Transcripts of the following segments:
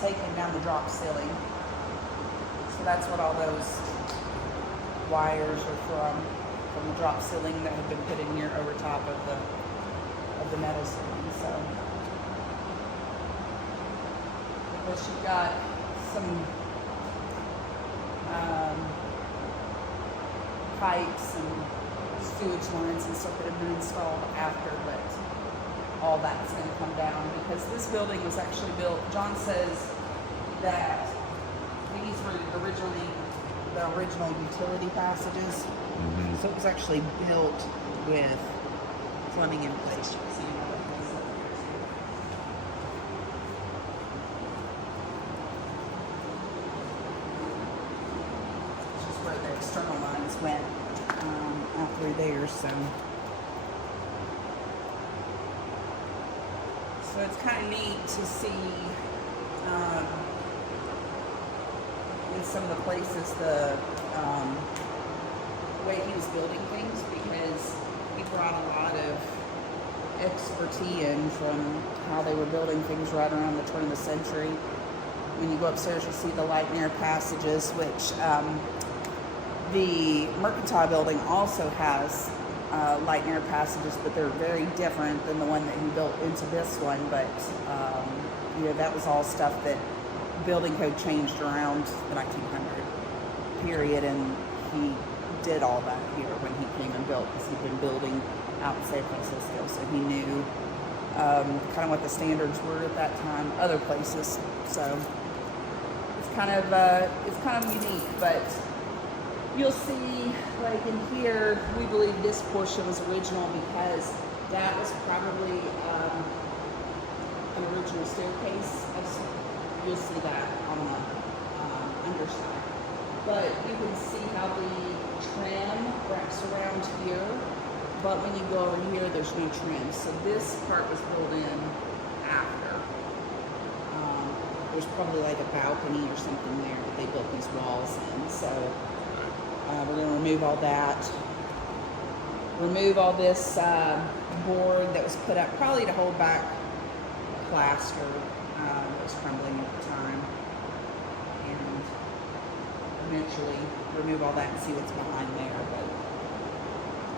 taken down the drop ceiling. So that's what all those wires are from the drop ceiling that have been put in here over top of the metal ceiling. So of course you've got some pipes and sewage lines and stuff that have been installed after, but all that's going to come down because this building was actually built. John says that these were originally the original utility passages. So it was actually built with plumbing in place. You can see how that goes up here too. It's just where the external lines went out through there. So it's kind of neat to see in some of the places the way he was building things, because he brought a lot of expertise in from how they were building things right around the turn of the century. When you go upstairs, you'll see the light and air passages, which the Mercantile building also has light and air passages, but they're very different than the one that he built into this one. But you know, that was all stuff that building code changed around the 1900 period, and he did all that here when he came and built, because he'd been building out in San Francisco, so he knew kind of what the standards were at that time, other places. So it's kind of unique. But you'll see, like in here, we believe this portion was original because that was probably an original staircase. You'll see that on the underside. But you can see how the trim wraps around here. But when you go over here, there's no trim. So this part was built in after. There's probably like a balcony or something there that they built these walls in. So we're going to remove all that. Remove all this board that was put up probably to hold back plaster that was crumbling at the time. And eventually remove all that and see what's behind there. But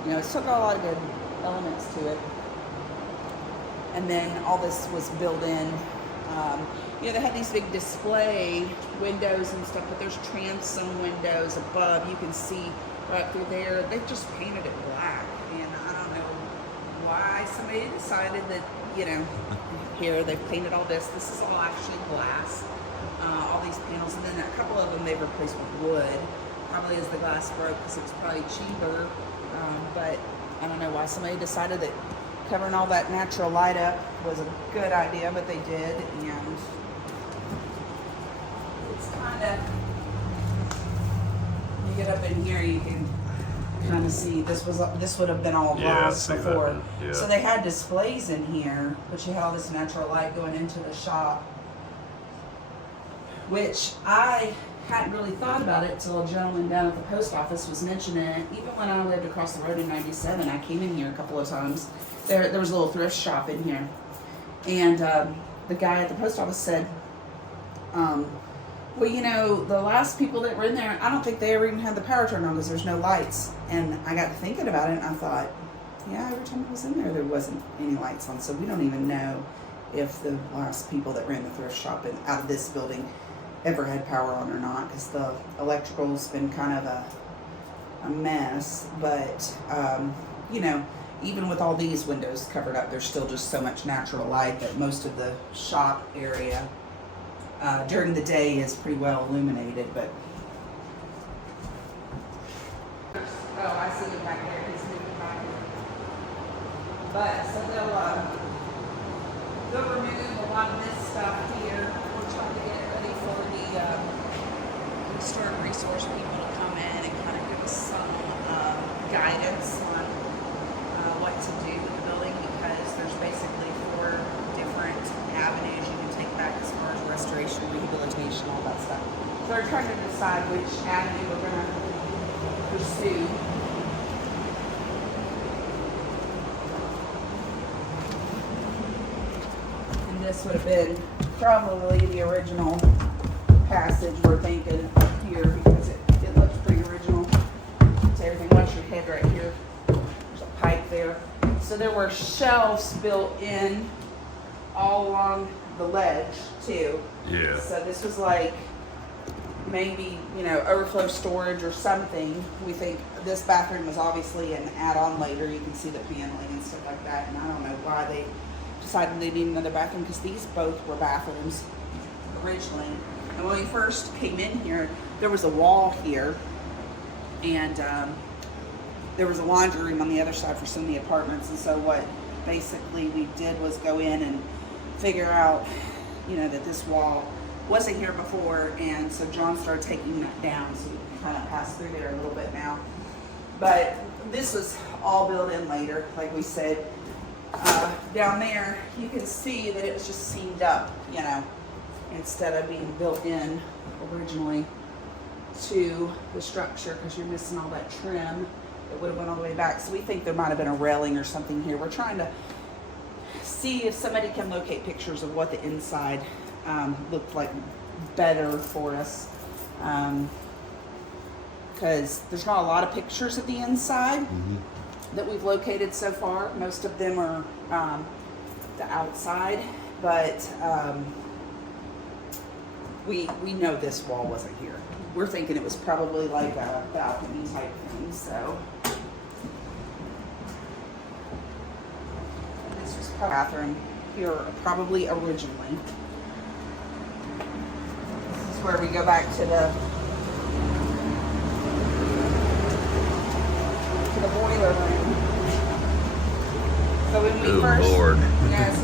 you know, it's still got a lot of good elements to it. And then all this was built in. You know, they had these big display windows and stuff, but there's transom windows above. You can see right through there. They've just painted it black, and I don't know why somebody decided that, you know, here they've painted all this. This is all actually glass. All these panels, and then a couple of them they've replaced with wood. Probably as the glass broke, because it's probably cheaper. But I don't know why somebody decided that covering all that natural light up was a good idea, but they did. And it's kind of, you get up in here, you can kind of see this would have been all glass before. Yeah. So they had displays in here, but you had all this natural light going into the shop, which I hadn't really thought about it till a gentleman down at the post office was mentioning it. Even when I lived across the road in 97, I came in here a couple of times. There was a little thrift shop in here. And the guy at the post office said, well, you know, the last people that were in there, I don't think they ever even had the power turned on because there's no lights. And I got to thinking about it, and I thought, yeah, every time I was in there wasn't any lights on. So we don't even know if the last people that ran the thrift shop out of this building ever had power on or not, because the electrical's been kind of a mess. But you know, even with all these windows covered up, there's still just so much natural light that most of the shop area during the day is pretty well illuminated. But oh, I see him back there. He's moving back here. But so they'll remove a lot of this stuff here. We're trying to get it ready for the historic resource people to come in and kind of give us some guidance on what to do with the building, because there's basically 4 different avenues you can take back as far as restoration, rehabilitation, all that stuff. So we're trying to decide which avenue we're going to pursue. this would have been probably the original passage we're thinking here, because it looks pretty original to everything. Watch your head right here. There's a pipe there. So there were shelves built in all along the ledge too. Yeah. So this was like maybe, you know, overflow storage or something. We think this bathroom was obviously an add-on later. You can see the paneling and stuff like that. And I don't know why they decided they needed another bathroom, because these both were bathrooms originally. And when we first came in here, there was a wall here, and there was a laundry room on the other side for some of the apartments. And so what basically we did was go in and figure out, you know, that this wall wasn't here before, and so John started taking that down, so we can kind of pass through there a little bit now. But this was all built in later, like we said. Down there, you can see that it was just seamed up, you know, instead of being built in originally to the structure, because you're missing all that trim that would have went all the way back. So we think there might have been a railing or something here. We're trying to see if somebody can locate pictures of what the inside looked like better for us, because there's not a lot of pictures of the inside that we've located so far. Most of them are the outside, but we know this wall wasn't here. We're thinking it was probably like a balcony type thing. So and this was probably a bathroom here, probably originally. This is where we go back to the boiler room. So when we so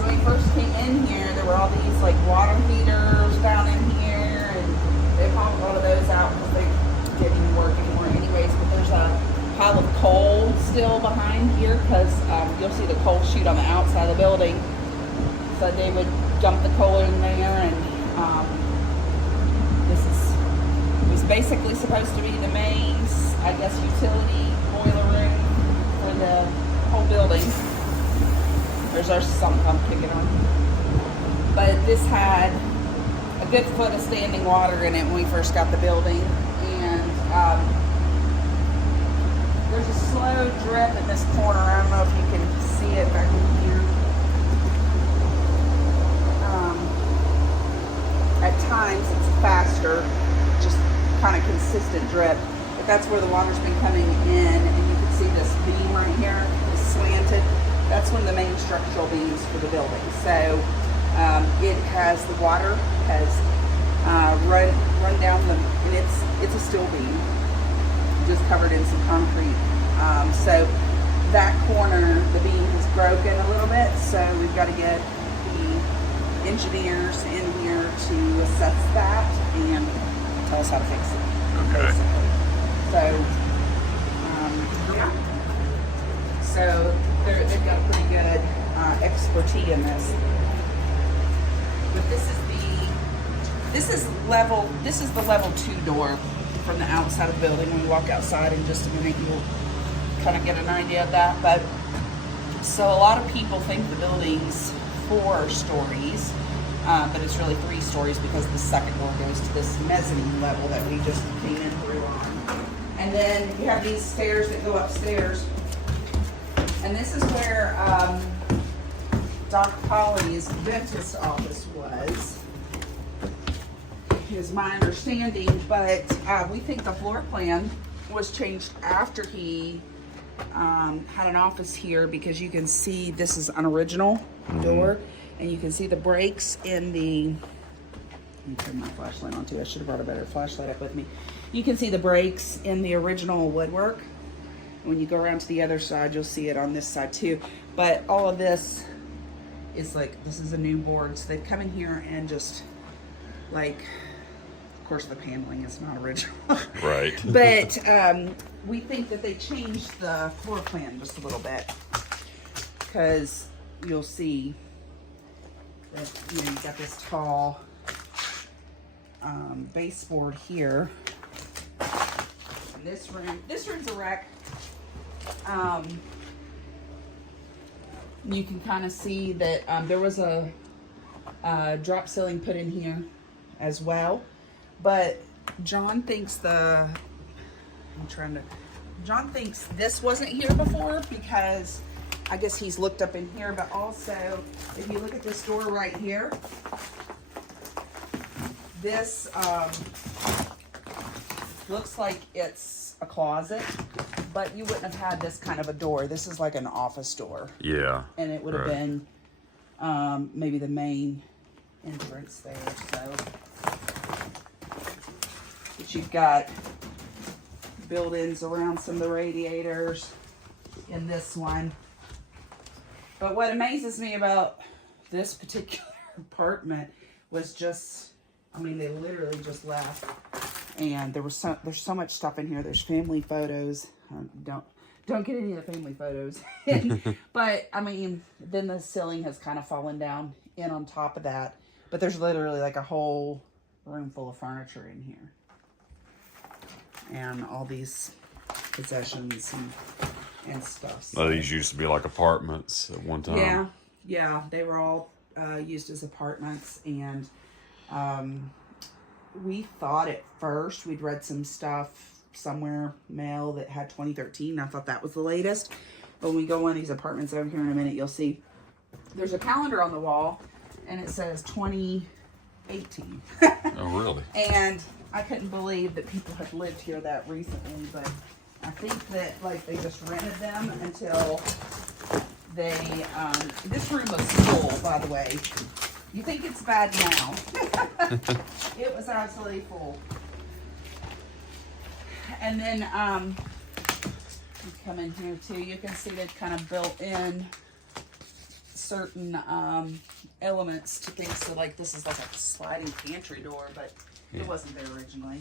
when we first came in here, there were all these like water heaters down in here, and they popped all of those out because they didn't even work anymore anyways. But there's a pile of coal still behind here, because you'll see the coal chute on the outside of the building. So they would dump the coal in there, and it was basically supposed to be the main, I guess, utility boiler room for the whole building. There's our sump pump kicking on. But this had a good foot of standing water in it when we first got the building. And there's a slow drip in this corner. I don't know if you can see it back in here. At times it's faster, just kind of consistent drip. But that's where the water's been coming in, and you can see this beam right here is slanted. That's one of the main structural beams for the building. So it has, the water has run down the, and it's a steel beam, just covered in some concrete. So that corner, the beam has broken a little bit, so we've got to get the engineers in here to assess that and tell us how to fix it. Okay. Basically. So, yeah. So they've got a pretty good expertise in this. But this is the level 2 door from the outside of the building. When we walk outside in just a minute, you'll kind of get an idea of that. But so a lot of people think the building's 4 stories, but it's really 3 stories, because the second door goes to this mezzanine level that we just came in through on. And then you have these stairs that go upstairs. And this is where Dr. Polly's dentist office was, is my understanding. But we think the floor plan was changed after he had an office here, because you can see this is an original door, and you can see the breaks in the, let me turn my flashlight on too. I should have brought a better flashlight up with me. You can see the breaks in the original woodwork. When you go around to the other side, you'll see it on this side too. But all of this is like, this is a new board. So they've come in here and just like, of course the paneling is not original. Right. But we think that they changed the floor plan just a little bit, because you'll see that, you know, you got this tall baseboard here. And this room's a wreck. You can kind of see that there was a drop ceiling put in here as well. But John thinks John thinks this wasn't here before because I guess he's looked up in here, but also if you look at this door right here, this looks like it's a closet, but you wouldn't have had this kind of a door. This is like an office door. Yeah. And it would have been maybe the main entrance there. So, but you've got build-ins around some of the radiators in this one. But what amazes me about this particular apartment was just, I mean, they literally just left. And there's so much stuff in here. There's family photos. Don't get any of the family photos. But I mean, then the ceiling has kind of fallen down in on top of that. But there's literally like a whole room full of furniture in here. And all these possessions and stuff. So. These used to be like apartments at one time. Yeah, they were all used as apartments. And we thought at first, we'd read some stuff somewhere, mail that had 2013. I thought that was the latest. But when we go in these apartments over here in a minute, you'll see there's a calendar on the wall and it says 2018. Oh, really? And I couldn't believe that people had lived here that recently, but I think that like they just rented them until they, this room was full, by the way. You think it's bad now. It was absolutely full. And then, you come in here too, you can see they've kind of built in certain elements to things. So like this is like a sliding pantry door, but it wasn't there originally.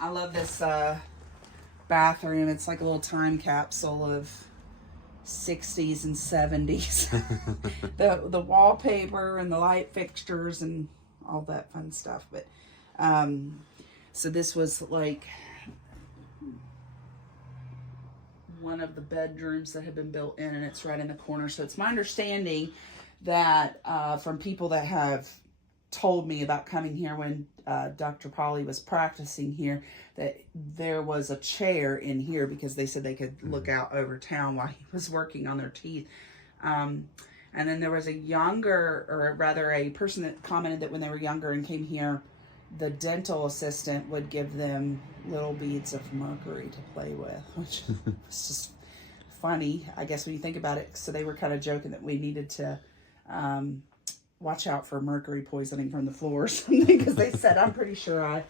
I love this bathroom. It's like a little time capsule of 60s and 70s. the wallpaper and the light fixtures and all that fun stuff. But so this was like one of the bedrooms that had been built in, and it's right in the corner. So it's my understanding that from people that have told me about coming here when Dr. Polly was practicing here, that there was a chair in here because they said they could look out over town while he was working on their teeth. And then there was a younger, or rather a person that commented that when they were younger and came here, the dental assistant would give them little beads of mercury to play with, which was just funny, I guess, when you think about it. So they were kind of joking that we needed to watch out for mercury poisoning from the floor or something, because they said, I'm pretty sure I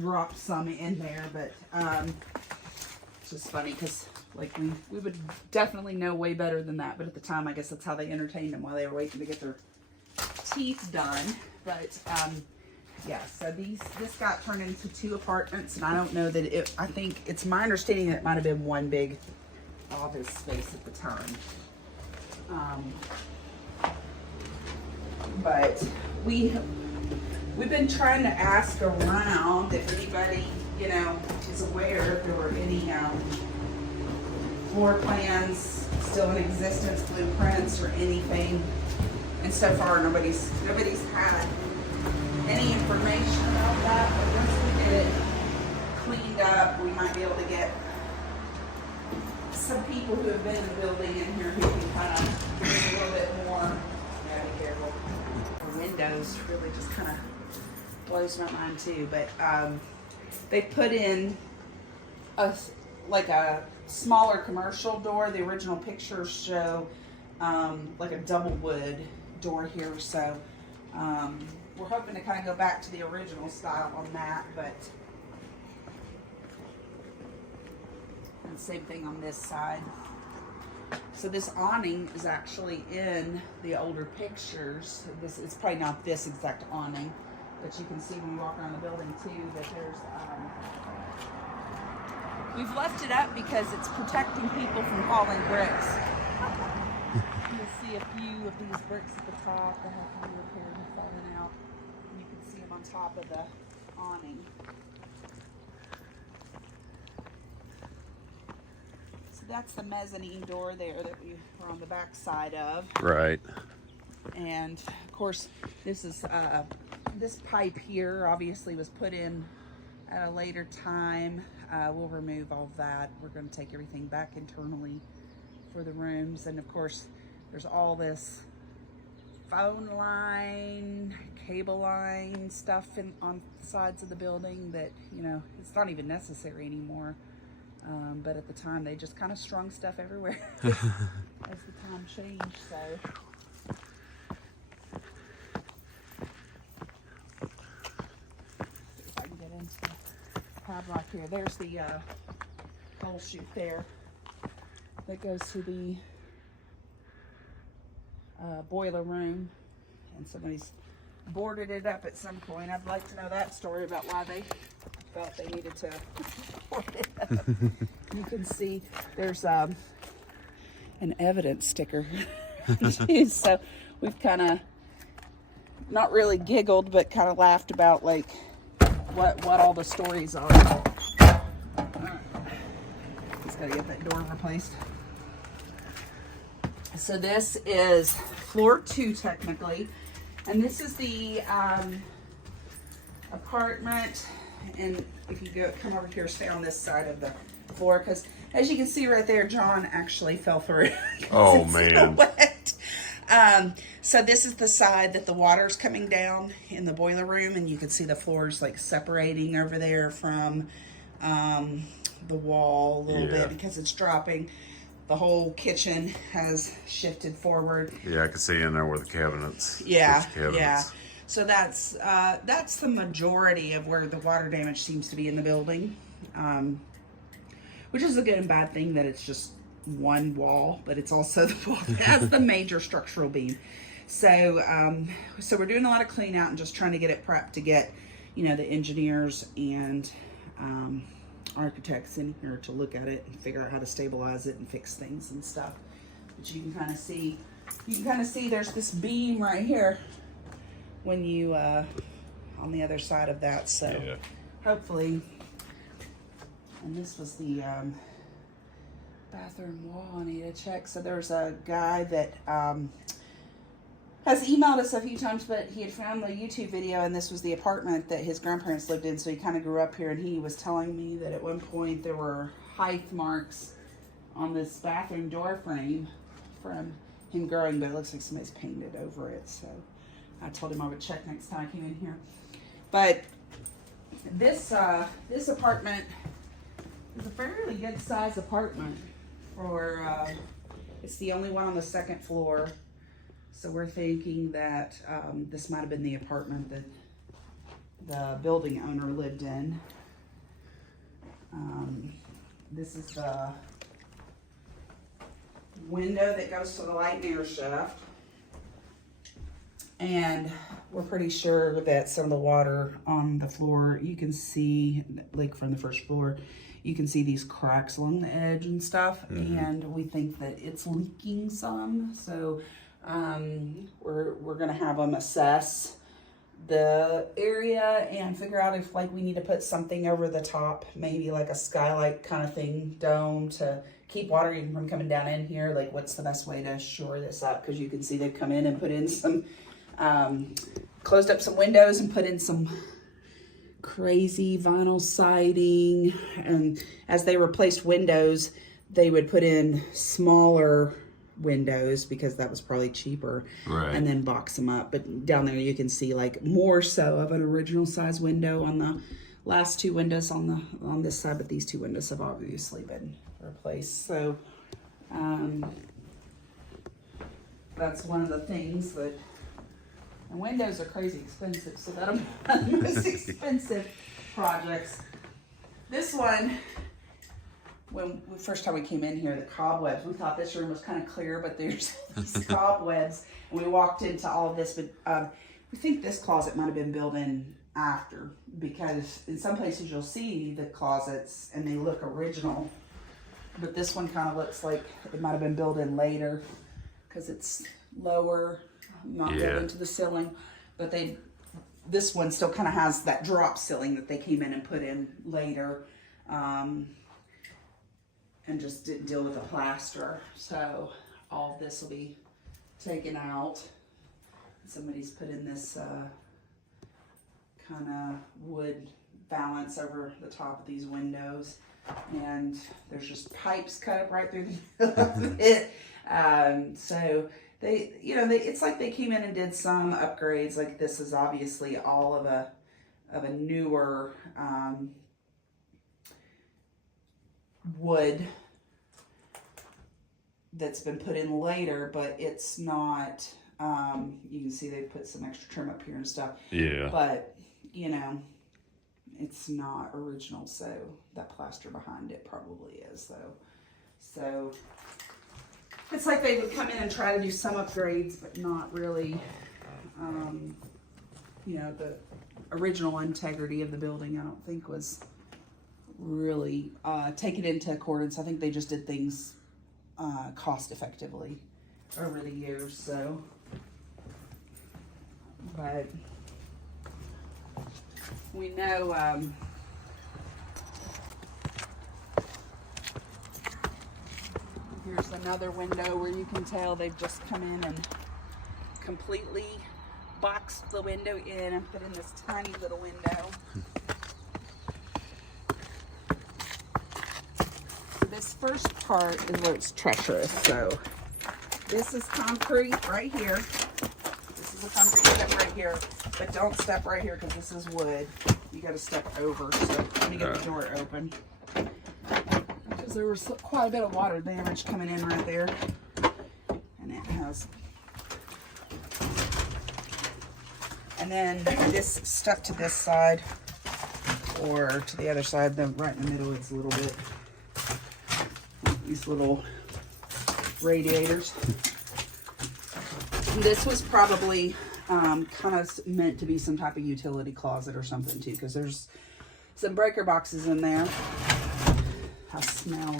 dropped some in there, but it's just funny because like we would definitely know way better than that, but at the time I guess that's how they entertained them while they were waiting to get their teeth done. But yeah, so this got turned into 2 apartments, and I don't know that it, I think it's my understanding that it might have been one big office space at the time. But we've been trying to ask around if anybody, you know, is aware if there were any floor plans still in existence, blueprints, or anything. And so far, nobody's had any information about that. But once we get it cleaned up, we might be able to get some people who have been in the building in here who can kind of do a little bit more. Yeah, be careful. The windows really just kind of blows my mind too. But they put in a smaller commercial door. The original pictures show like a double wood door here. So we're hoping to kind of go back to the original style on that, but and same thing on this side. So this awning is actually in the older pictures. This it's probably not this exact awning, but you can see when you walk around the building too that there's we've left it up because it's protecting people from falling bricks. You'll see a few of these bricks at the top that have to be repaired and falling out. You can see them on top of the awning. So that's the mezzanine door there that we were on the back side of. Right. And of course, this is this pipe here obviously was put in at a later time. We'll remove all of that. We're going to take everything back internally for the rooms. And of course, there's all this phone line, cable line stuff on the sides of the building that, you know, it's not even necessary anymore. But at the time, they just kind of strung stuff everywhere as the time changed. So. If I can get into the padlock here. There's the hole chute there that goes to the boiler room, and somebody's boarded it up at some point. I'd like to know that story about why they felt they needed to board it up. You can see there's an evidence sticker too, so we've kind of not really giggled but kind of laughed about like what all the stories are. Just gotta get that door replaced. So this is floor 2 technically, and this is the apartment. And if you come over here, stay on this side of the floor, because as you can see right there, John actually fell through. Oh it's man! so wet. So this is the side that the water's coming down in the boiler room, and you can see the floors like separating over there from the wall a little bit because it's dropping. The whole kitchen has shifted forward. Yeah, I can see in there where the cabinets. Yeah, cabinets. yeah. So that's the majority of where the water damage seems to be in the building, which is a good and bad thing that it's just one wall, but it's also the wall that has the major structural beam. So so we're doing a lot of clean out and just trying to get it prepped to get, you know, the engineers and architects in here to look at it and figure out how to stabilize it and fix things and stuff. But you can kind of see there's this beam right here when you on the other side of that. So yeah. Hopefully, and this was the bathroom wall I need to check. So there's a guy that has emailed us a few times, but he had found the YouTube video, and this was the apartment that his grandparents lived in, so he kind of grew up here, and he was telling me that at one point there were height marks on this bathroom door frame from him growing, but it looks like somebody's painted over it. So I told him I would check next time I came in here. But this apartment is a fairly good size apartment for it's the only one on the second floor. So we're thinking that this might have been the apartment that the building owner lived in. This is the window that goes to the light and air shaft. And we're pretty sure that some of the water on the floor, you can see, like from the first floor, you can see these cracks along the edge and stuff. Mm-hmm. And we think that it's leaking some. So we're gonna have them assess the area and figure out if like we need to put something over the top, maybe like a skylight kind of thing, dome, to keep water even from coming down in here. Like, what's the best way to shore this up? Because you can see they've come in and put in some closed up some windows and put in some crazy vinyl siding, and as they replaced windows they would put in smaller windows because that was probably cheaper, right, and then box them up. But down there you can see like more so of an original size window on the last two windows on this side, but these two windows have obviously been replaced. So that's one of the things that, and windows are crazy expensive, so that'll be one of the most expensive projects. This one, when the first time we came in here, the cobwebs, we thought this room was kind of clear, but there's these cobwebs, and we walked into all of this, but we think this closet might have been built in after, because in some places you'll see the closets and they look original, but this one kind of looks like it might have been built in later because it's lower, not built into the ceiling, but this one still kind of has that drop ceiling that they came in and put in later. and just didn't deal with the plaster. So all of this will be taken out. Somebody's put in this kind of wood valance over the top of these windows, and there's just pipes cut up right through the middle of it. So they, you know, it's like they came in and did some upgrades. Like this is obviously all of a newer wood that's been put in later, but it's not, you can see they put some extra trim up here and stuff. Yeah. But, you know, it's not original, so that plaster behind it probably is, though. So it's like they would come in and try to do some upgrades, but not really, you know, the original integrity of the building, I don't think was really taken into accordance. I think they just did things cost effectively over the years, so. But we know here's another window where you can tell they've just come in and completely boxed the window in and put in this tiny little window. This first part is where it's treacherous. So this is concrete right here. This is a concrete step right here, but don't step right here because this is wood. You got to step over. So let me get the door open, because there was quite a bit of water damage coming in right there, and it has. And then this stuck to this side or to the other side. Then right in the middle, it's a little bit. These little radiators. This was probably kind of meant to be some type of utility closet or something too, because there's some breaker boxes in there. I smell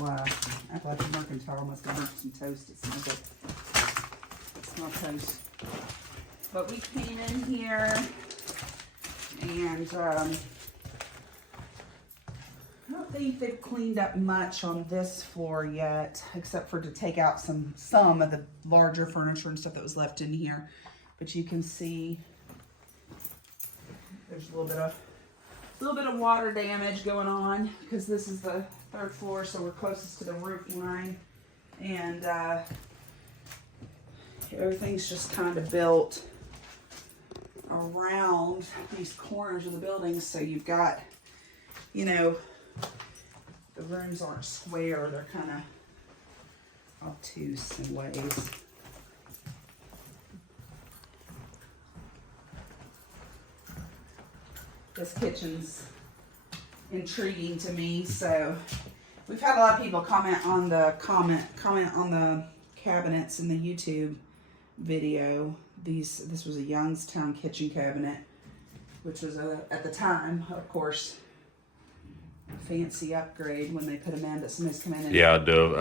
Appalachia Mercantile must have burnt some toast. It smells like toast. But we came in here and I don't think they've cleaned up much on this floor yet, except for to take out some of the larger furniture and stuff that was left in here. But you can see there's a little bit of water damage going on, because this is the 3rd floor, so we're closest to the roof line, and everything's just kind of built around these corners of the building. So you've got, you know, the rooms aren't square, they're kind of obtuse in ways. This kitchen's intriguing to me, so we've had a lot of people comment on the cabinets in the YouTube video. This was a Youngstown kitchen cabinet, which was at the time, of course, a fancy upgrade when they put them in, but somebody's come in and Yeah, I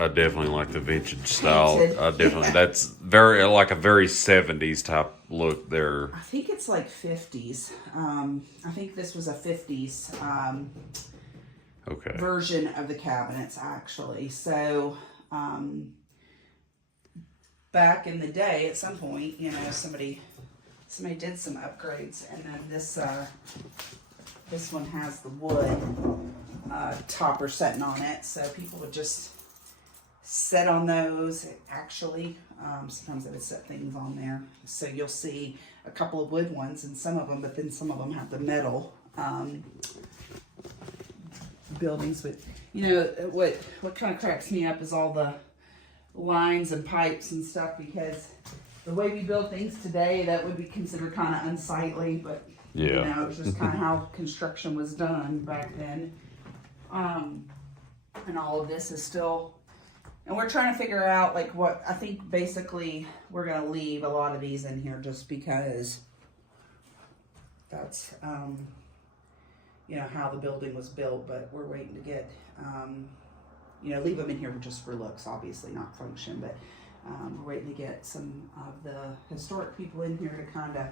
definitely like the vintage style. Painted. I definitely, that's very, like a very 70s type look there. I think it's like 50s. I think this was a 50s Okay. version of the cabinets, actually. So back in the day, at some point, you know, somebody did some upgrades, and then this one has the wood topper setting on it, so people would just set on those. Actually, sometimes they would set things on there, so you'll see a couple of wood ones and some of them, but then some of them have the metal buildings. But you know what kind of cracks me up is all the lines and pipes and stuff, because the way we build things today, that would be considered kind of unsightly, but Yeah. you know, it was just kind of how construction was done back then. And all of this is still, and we're trying to figure out, like, what, I think basically we're going to leave a lot of these in here just because that's, you know, how the building was built, but we're waiting to get, you know, leave them in here just for looks, obviously not function, but we're waiting to get some of the historic people in here to kind of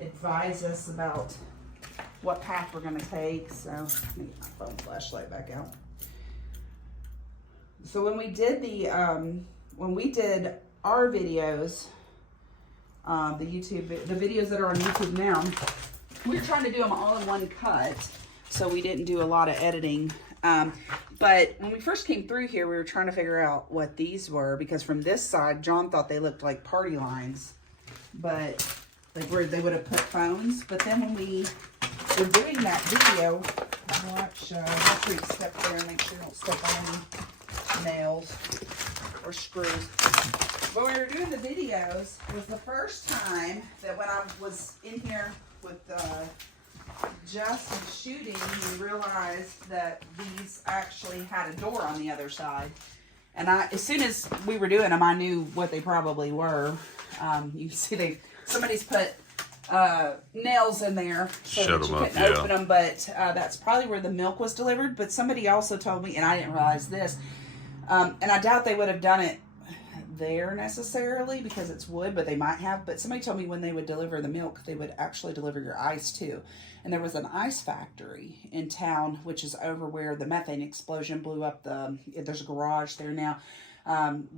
advise us about what path we're going to take. So let me get my phone flashlight back out. So when we did our videos, the videos that are on YouTube now, we were trying to do them all in one cut, so we didn't do a lot of editing. But when we first came through here, we were trying to figure out what these were, because from this side, John thought they looked like party lines, but like where they would have put phones. But then when we were doing that video, watch where you step there and make sure you don't step on any nails or screws. But when we were doing the videos, it was the first time that when I was in here with Justin shooting, we realized that these actually had a door on the other side. And as soon as we were doing them, I knew what they probably were. You can see somebody's put nails in there so that you couldn't open them, but that's probably where the milk was delivered. But somebody also told me, and I didn't realize this, and I doubt they would have done it there necessarily because it's wood, but they might have. But somebody told me when they would deliver the milk, they would actually deliver your ice too. And there was an ice factory in town, which is over where the methane explosion blew up there's a garage there now.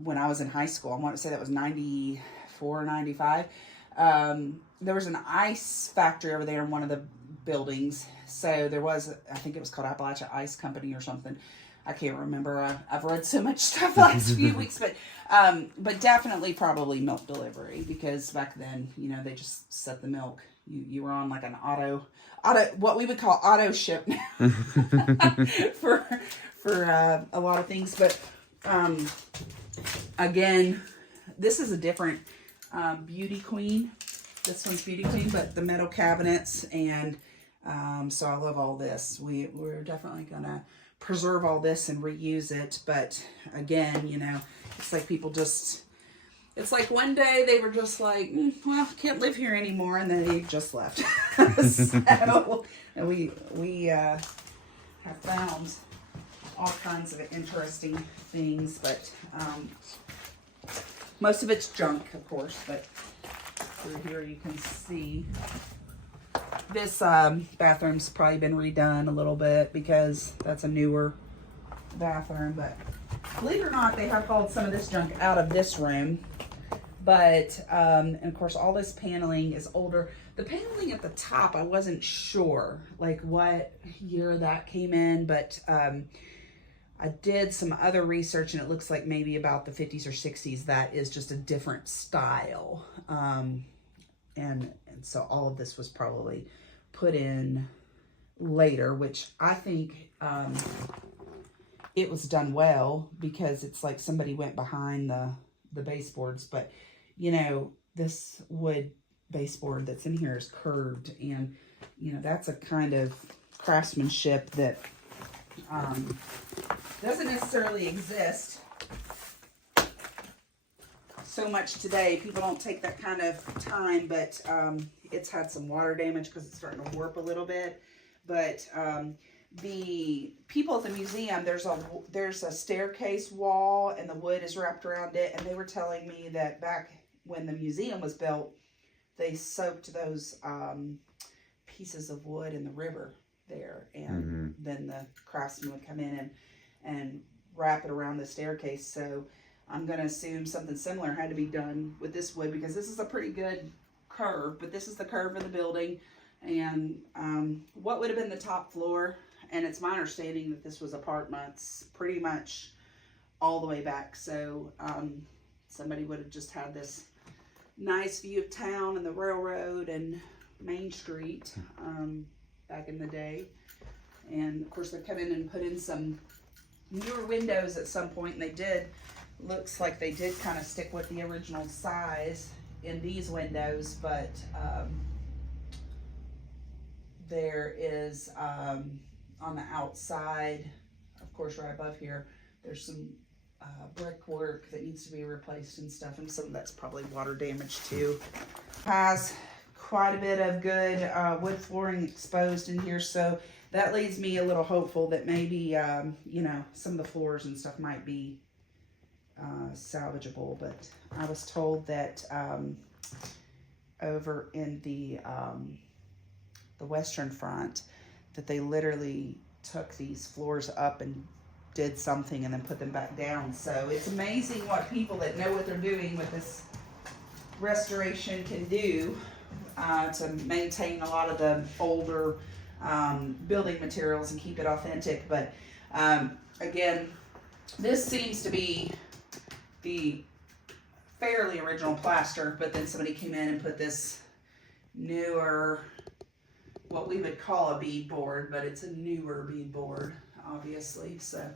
When I was in high school, I want to say that was 94, 95. There was an ice factory over there in one of the buildings. So there was, I think it was called Appalachia Ice Company or something. I can't remember. I've read so much stuff the last few weeks, but definitely probably milk delivery, because back then, they just set the milk. You were on like an auto, what we would call auto ship now for a lot of things. But again, this is a different Beauty Queen. This one's Beauty Queen, but the metal cabinets, and so I love all this. We're definitely gonna preserve all this and reuse it. But again, it's like people it's like one day they were just like, well, can't live here anymore, and then they just left. So and we have found all kinds of interesting things, but most of it's junk, of course. But through here you can see this bathroom's probably been redone a little bit because that's a newer bathroom. But believe it or not, they have hauled some of this junk out of this room. But, and of course, all this paneling is older. The paneling at the top, I wasn't sure, like, what year that came in. But I did some other research, and it looks like maybe about the 50s or 60s. That is just a different style. And so all of this was probably put in later, which I think it was done well, because it's like somebody went behind the baseboards. But this wood baseboard that's in here is curved, and that's a kind of craftsmanship that doesn't necessarily exist so much today. People don't take that kind of time, but it's had some water damage because it's starting to warp a little bit. But the people at the museum, there's a staircase wall, and the wood is wrapped around it, and they were telling me that back when the museum was built, they soaked those pieces of wood in the river there, and then the craftsman would come in and wrap it around the staircase. So I'm going to assume something similar had to be done with this wood, because this is a pretty good curve, but this is the curve of the building. And what would have been the top floor, and it's my understanding that this was apartments pretty much all the way back. So somebody would have just had this nice view of town and the railroad and Main Street back in the day. And of course, they come in and put in some newer windows at some point, and they did, looks like they did kind of stick with the original size in these windows. But there is on the outside, of course, right above here, there's some brickwork that needs to be replaced and stuff, and some of that's probably water damage too. Has quite a bit of good wood flooring exposed in here, so that leaves me a little hopeful that maybe some of the floors and stuff might be salvageable. But I was told that over in the western front, that they literally took these floors up and did something and then put them back down. So it's amazing what people that know what they're doing with this restoration can do to maintain a lot of the older building materials and keep it authentic. But again, this seems to be the fairly original plaster, but then somebody came in and put this newer, what we would call a bead board, but it's a newer bead board, obviously. So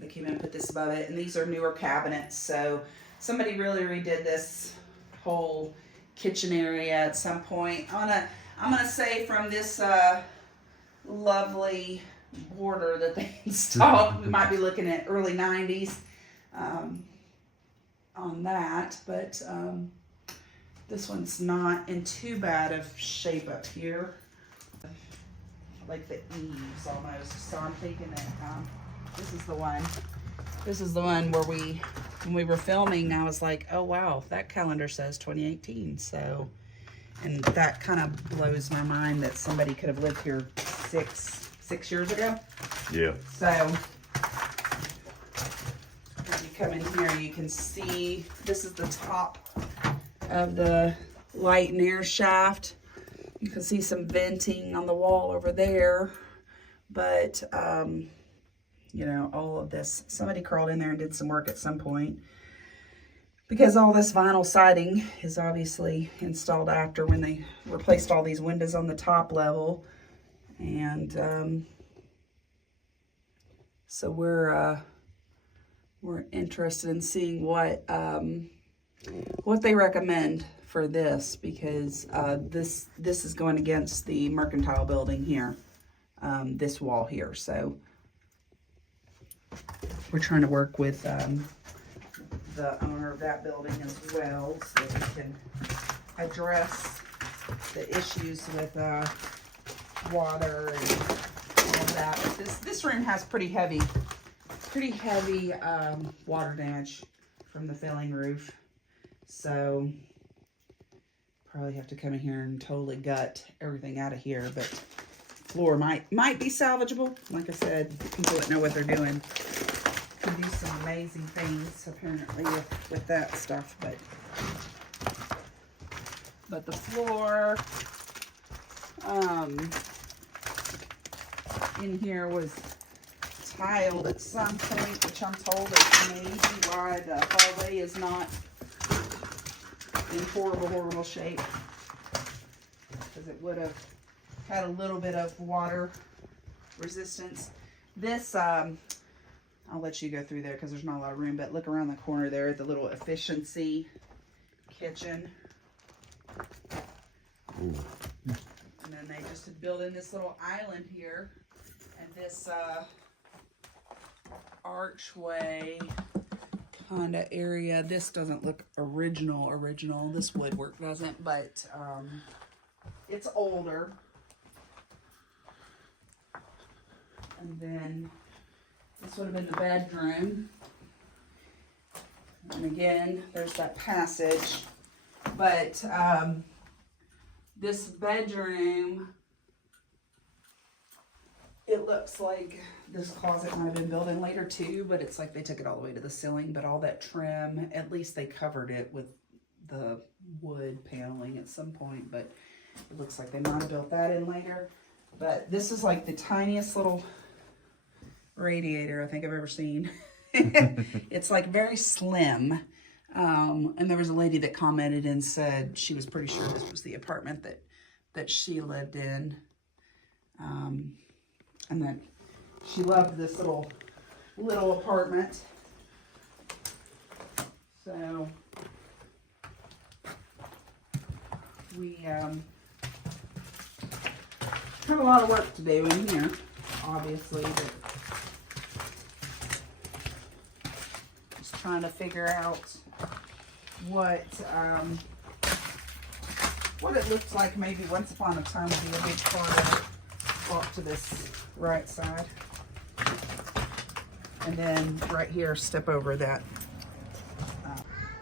they came in and put this above it, and these are newer cabinets. So somebody really redid this whole kitchen area at some point. I'm gonna say from this lovely border that they installed, we might be looking at early 90s on that, but this one's not in too bad of shape up here, like the eaves almost. So I'm thinking that this is the one. This is the one where when we were filming, I was like, oh wow, that calendar says 2018. So, and that kind of blows my mind that somebody could have lived here six years ago. Yeah. So, if you come in here, you can see this is the top of the light and air shaft. You can see some venting on the wall over there, but you know, all of this, somebody crawled in there and did some work at some point, because all this vinyl siding is obviously installed after when they replaced all these windows on the top level. And so we're interested in seeing what they recommend for this, because this is going against the mercantile building here, this wall here. So we're trying to work with the owner of that building as well, so that we can address the issues with water and all of that. But this room has pretty heavy water damage from the filling roof, so probably have to come in here and totally gut everything out of here. But floor might be salvageable. Like I said, people that know what they're doing can do some amazing things apparently with that stuff. But the floor in here was tiled at some point, which I'm told is maybe why the hallway is not in horrible shape, because it would have had a little bit of water resistance. This I'll let you go through there because there's not a lot of room, but look around the corner there at the little efficiency kitchen. Ooh. And then they just built in this little island here, and this archway kind of area. This doesn't look original. This woodwork doesn't, but it's older. And then this would have been the bedroom. And again, there's that passage. But this bedroom, it looks like this closet might have been built in later too, but it's like they took it all the way to the ceiling. But all that trim, at least they covered it with the wood paneling at some point. But it looks like they might have built that in later. But this is like the tiniest little radiator I think I've ever seen. It's like very slim. And there was a lady that commented and said she was pretty sure this was the apartment that she lived in. And that she loved this little apartment. So we have a lot of work to do in here, obviously, but just trying to figure out what it looks like maybe once upon a time would be a big part of it. Off to this right side, and then right here step over that.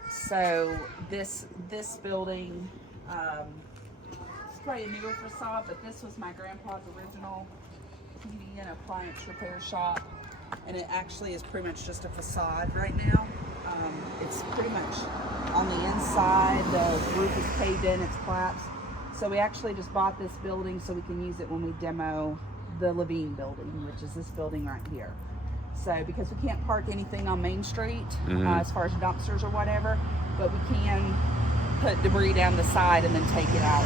So this building, it's probably a newer facade, but this was my grandpa's original heating and appliance repair shop. and it actually is pretty much just a facade right now. It's pretty much on the inside, the roof is caved in, it's collapsed. So we actually just bought this building so we can use it when we demo the Levine building, which is this building right here. So because we can't park anything on Main Street as far as dumpsters or whatever, but we can put debris down the side and then take it out.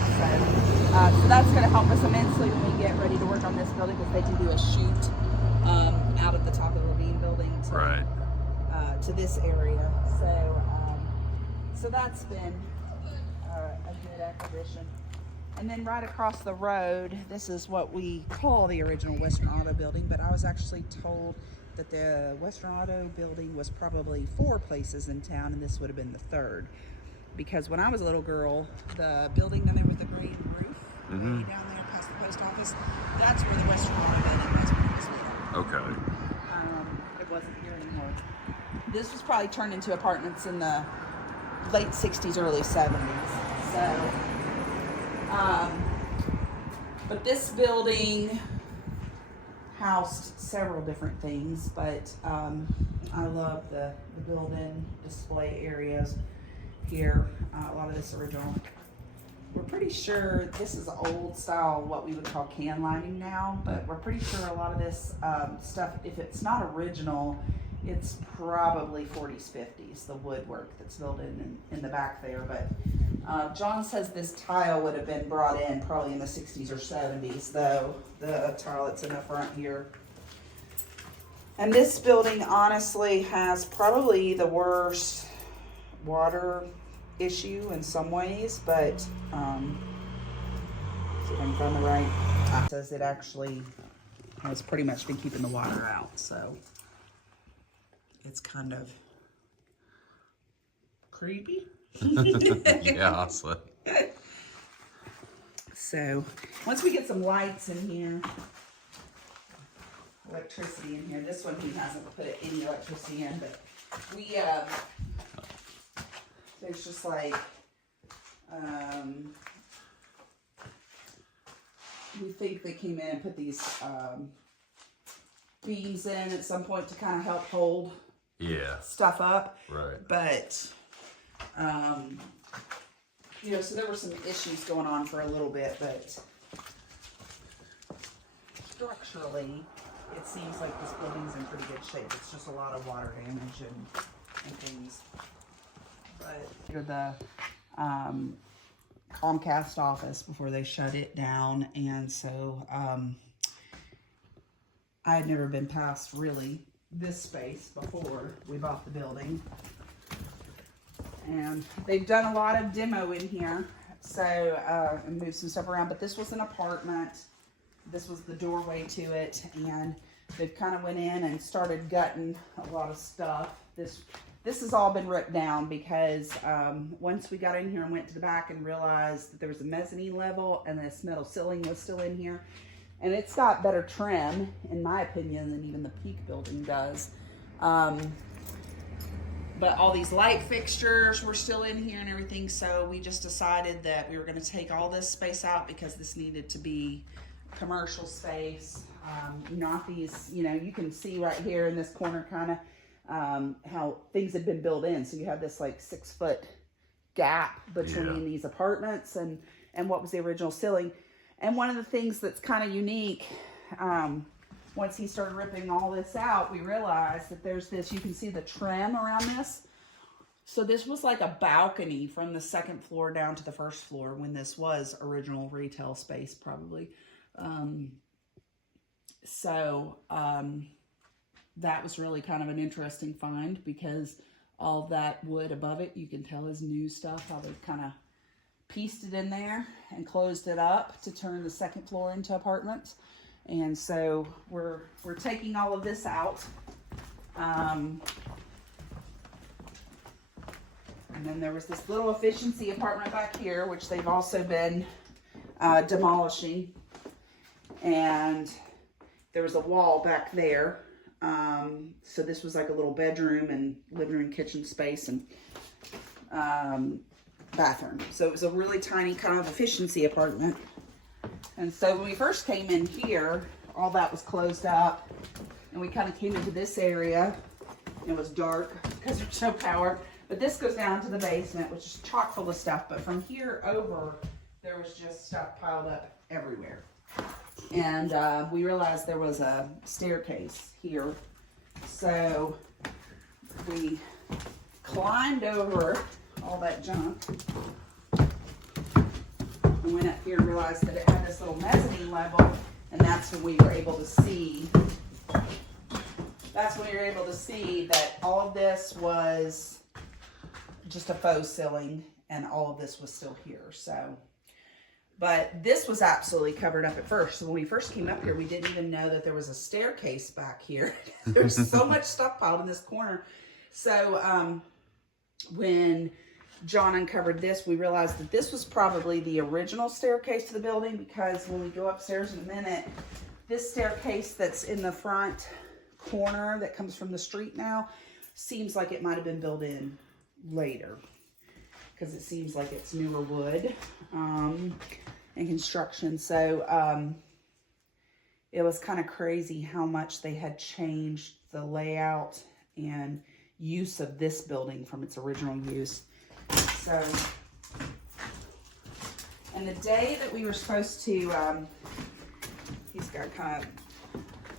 So that's going to help us immensely when we get ready to work on this building, because they can do a shoot out of the top of the Levine building to this area. So that's been a good acquisition. And then right across the road, this is what we call the original Western Auto building, but I was actually told that the Western Auto building was probably 4 places in town, and this would have been the 3rd. Because when I was a little girl, the building down there with the green roof, way down there past the post office, that's where the Western Auto building was when it was there. Okay. It wasn't here anymore. This was probably turned into apartments in the late 60s, early 70s. So, but this building housed several different things, but I love the built-in display areas here. A lot of this original. We're pretty sure this is old style, what we would call can lining now, but we're pretty sure a lot of this stuff, if it's not original, it's probably 40s, 50s, the woodwork that's built in the back there. But John says this tile would have been brought in probably in the 60s or 70s, though, the tile that's in the front here. And this building honestly has probably the worst water issue in some ways, but see if I can find the right. It says it actually has pretty much been keeping the water out, so it's kind of creepy. Yeah, so once we get some lights in here, electricity in here. This one he hasn't put any electricity in, but we there's just like we think they came in and put these beams in at some point to kind of help hold stuff up. Right. But you know, so there were some issues going on for a little bit, but structurally it seems like this building's in pretty good shape. It's just a lot of water damage and things. But the Comcast office before they shut it down, and so I had never been past really this space before we bought the building, and they've done a lot of demo in here, so and moved some stuff around. But this was an apartment. This was the doorway to it, and they've kind of went in and started gutting a lot of stuff. This has all been ripped down because once we got in here and went to the back and realized that there was a mezzanine level and this metal ceiling was still in here, and it's got better trim, in my opinion, than even the Peak building does. But all these light fixtures were still in here and everything, so we just decided that we were going to take all this space out because this needed to be commercial space, not these, you know, you can see right here in this corner kind of how things had been built in. So you have this like 6-foot gap between these apartments and what was the original ceiling. And one of the things that's kind of unique, once he started ripping all this out, we realized that there's this, you can see the trim around this. So this was like a balcony from the 2nd floor down to the 1st floor when this was original retail space probably. That was really kind of an interesting find because all that wood above it, you can tell is new stuff, how they've kind of pieced it in there and closed it up to turn the 2nd floor into apartments. And so we're taking all of this out. And then there was this little efficiency apartment back here, which they've also been demolishing. And there was a wall back there. So this was like a little bedroom and living room, kitchen space, and bathroom. So it was a really tiny kind of efficiency apartment. And so when we first came in here, all that was closed up And we kind of came into this area. It was dark because there's no power. But this goes down to the basement, which is chock full of stuff. But from here over, there was just stuff piled up everywhere. And we realized there was a staircase here. So we climbed over all that junk and went up here and realized that it had this little mezzanine level. And that's when we were able to see. That's when we were able to see that all of this was just a faux ceiling and all of this was still here. So, but this was absolutely covered up at first. So when we first came up here, we didn't even know that there was a staircase back here. There's so much stuff piled in this corner. So when John uncovered this, we realized that this was probably the original staircase to the building, because when we go upstairs in a minute, this staircase that's in the front corner that comes from the street now seems like it might have been built in later, because it seems like it's newer wood and construction. So it was kind of crazy how much they had changed the layout and use of this building from its original use. So, and the day that we were supposed to, he's got kind of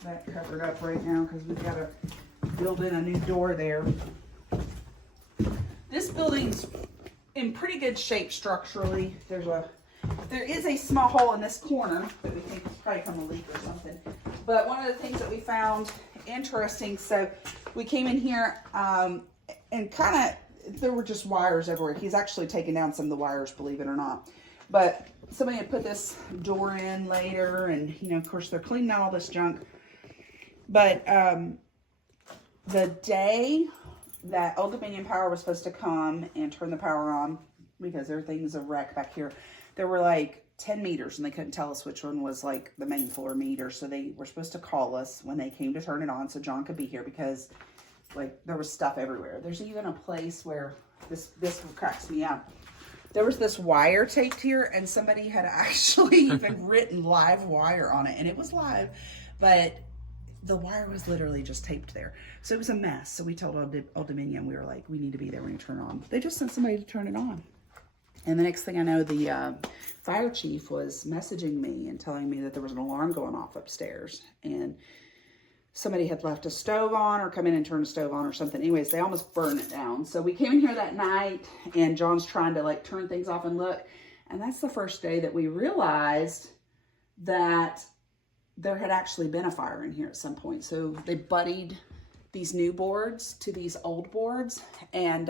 that covered up right now because we've got to build in a new door there. This building's in pretty good shape structurally. There is a small hole in this corner that we think is probably from a leak or something. But one of the things that we found interesting, so we came in here and kind of, there were just wires everywhere. He's actually taken down some of the wires, believe it or not. But somebody had put this door in later, and you know, of course, they're cleaning out all this junk. But the day that Old Dominion Power was supposed to come and turn the power on, because everything's a wreck back here, there were like 10 meters and they couldn't tell us which one was like the main floor meter. So they were supposed to call us when they came to turn it on so John could be here, because like there was stuff everywhere. There's even a place where this cracks me up. There was this wire taped here, and somebody had actually even written live wire on it, and it was live, but the wire was literally just taped there. So it was a mess. So we told Old Dominion, we were like, we need to be there when you turn it on. They just sent somebody to turn it on. And the next thing I know, the fire chief was messaging me and telling me that there was an alarm going off upstairs. And somebody had left a stove on or come in and turn a stove on or something. Anyways, they almost burned it down. So we came in here that night, and John's trying to like turn things off and look. And that's the first day that we realized that there had actually been a fire in here at some point. So they buddied these new boards to these old boards. And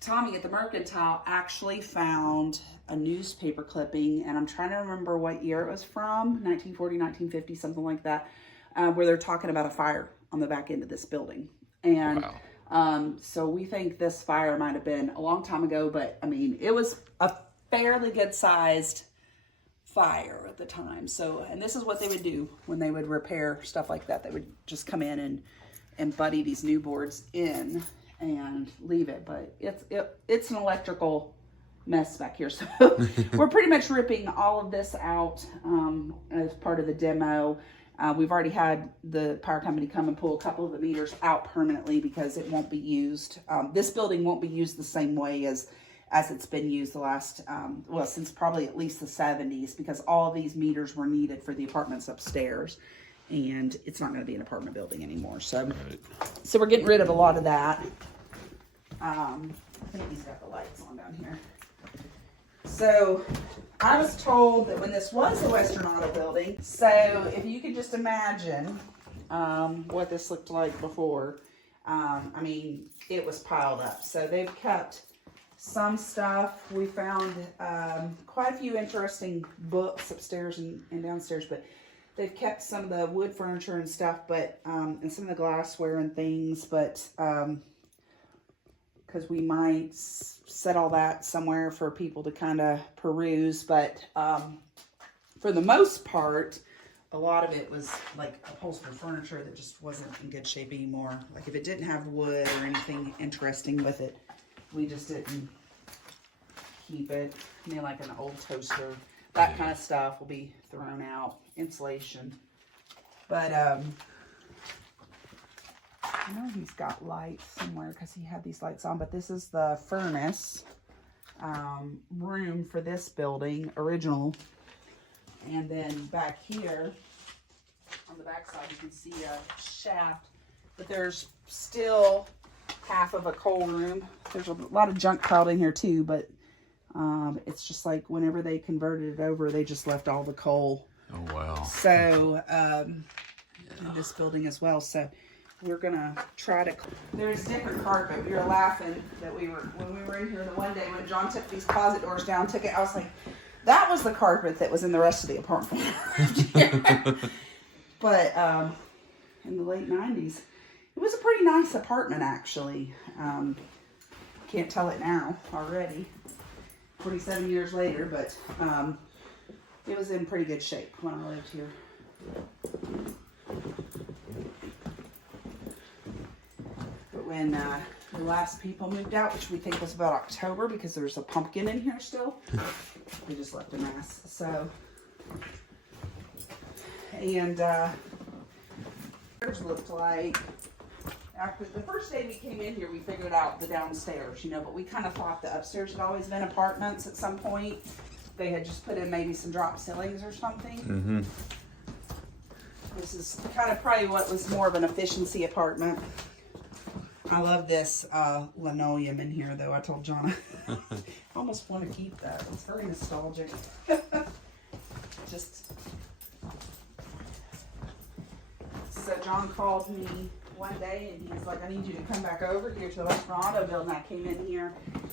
Tommy at the Mercantile actually found a newspaper clipping, and I'm trying to remember what year it was from, 1940, 1950, something like that, where they're talking about a fire on the back end of this building. And wow. So we think this fire might have been a long time ago, but I mean, it was a fairly good sized fire at the time. So, and this is what they would do when they would repair stuff like that. They would just come in and buddy these new boards in and leave it. But it's an electrical mess back here. So we're pretty much ripping all of this out as part of the demo. We've already had the power company come and pull a couple of the meters out permanently because it won't be used. This building won't be used the same way as it's been used the last, well, since probably at least the 70s, because all of these meters were needed for the apartments upstairs, and it's not going to be an apartment building anymore. So, so we're getting rid of a lot of that. I think he's got the lights on down here. So I was told that when this was the Western Auto Building, so if you could just imagine what this looked like before, I mean, it was piled up. So they've kept some stuff. We found quite a few interesting books upstairs and downstairs, but they've kept some of the wood furniture and stuff, but and some of the glassware and things, but because we might set all that somewhere for people to kind of peruse. But for the most part, a lot of it was like upholstered furniture that just wasn't in good shape anymore. Like if it didn't have wood or anything interesting with it, we just didn't keep it. I mean, like an old toaster, that kind of stuff will be thrown out. Insulation. But I know he's got lights somewhere because he had these lights on, but this is the furnace room for this building, original. And then back here, on the back side, you can see a shaft, but there's still half of a coal room. There's a lot of junk piled in here too, but it's just like whenever they converted it over, they just left all the coal. Oh, wow. So, in this building as well. So we're gonna try to, there's different carpet. We were laughing that when we were in here the one day when John took these closet doors down, I was like, that was the carpet that was in the rest of the apartment. But in the late 90s, it was a pretty nice apartment actually. Can't tell it now already, 27 years later, but it was in pretty good shape when I lived here. But when the last people moved out, which we think was about October because there's a pumpkin in here still, we just left a mess. So, and here's looked like, after the first day we came in here, we figured out the downstairs, you know, but we kind of thought the upstairs had always been apartments at some point. They had just put in maybe some drop ceilings or something. Mm-hmm. This is kind of probably what was more of an efficiency apartment. I love this linoleum in here, though. I told John I almost want to keep that. It's very nostalgic. Just so John called me one day and he's like, I need you to come back over here to the Esperanto building. I came in here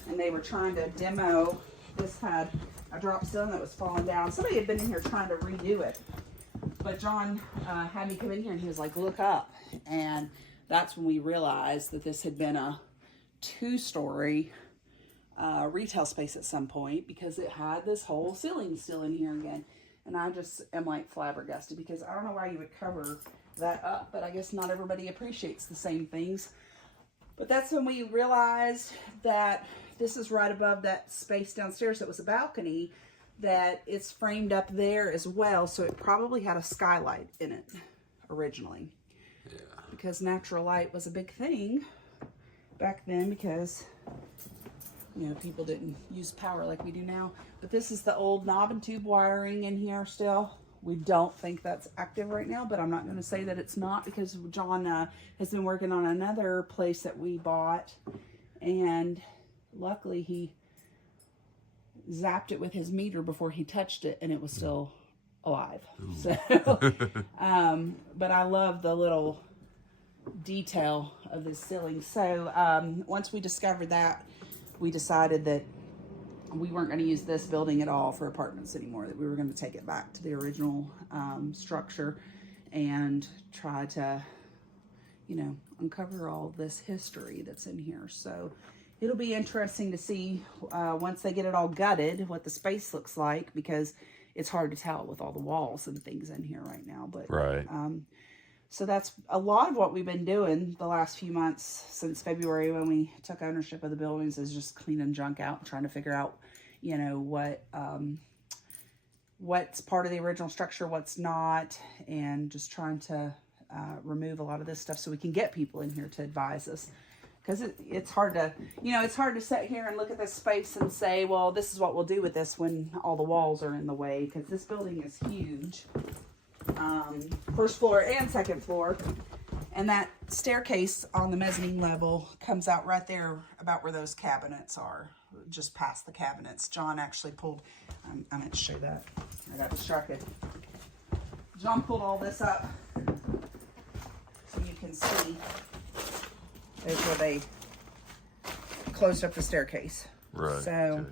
and they were trying to demo. This had a drop ceiling that was falling down. Somebody had been in here trying to redo it. But John had me come in here and he was like, look up. And that's when we realized that this had been a 2-story retail space at some point because it had this whole ceiling still in here again. And I just am like flabbergasted because I don't know why you would cover that up, but I guess not everybody appreciates the same things. But that's when we realized that this is right above that space downstairs that was a balcony, that it's framed up there as well. So it probably had a skylight in it originally. Yeah. Because natural light was a big thing back then because, you know, people didn't use power like we do now. But this is the old knob and tube wiring in here still. We don't think that's active right now, but I'm not going to say that it's not because John has been working on another place that we bought, and luckily he zapped it with his meter before he touched it, and it was still alive. So, but I love the little detail of the ceiling. So once we discovered that, we decided that we weren't going to use this building at all for apartments anymore, that we were going to take it back to the original structure and try to, you know, uncover all this history that's in here. So it'll be interesting to see once they get it all gutted what the space looks like, because it's hard to tell with all the walls and things in here right now. But right. So that's a lot of what we've been doing the last few months since February when we took ownership of the buildings, is just cleaning junk out and trying to figure out, you know, what's part of the original structure, what's not, and just trying to remove a lot of this stuff so we can get people in here to advise us. Because it's hard to, you know, it's hard to sit here and look at this space and say, well, this is what we'll do with this when all the walls are in the way, because this building is huge. First floor and second floor, and that staircase on the mezzanine level comes out right there about where those cabinets are, just past the cabinets. John actually pulled, I meant to show that, I got distracted. John pulled all this up so you can see. There's where they closed up the staircase. Right. So okay.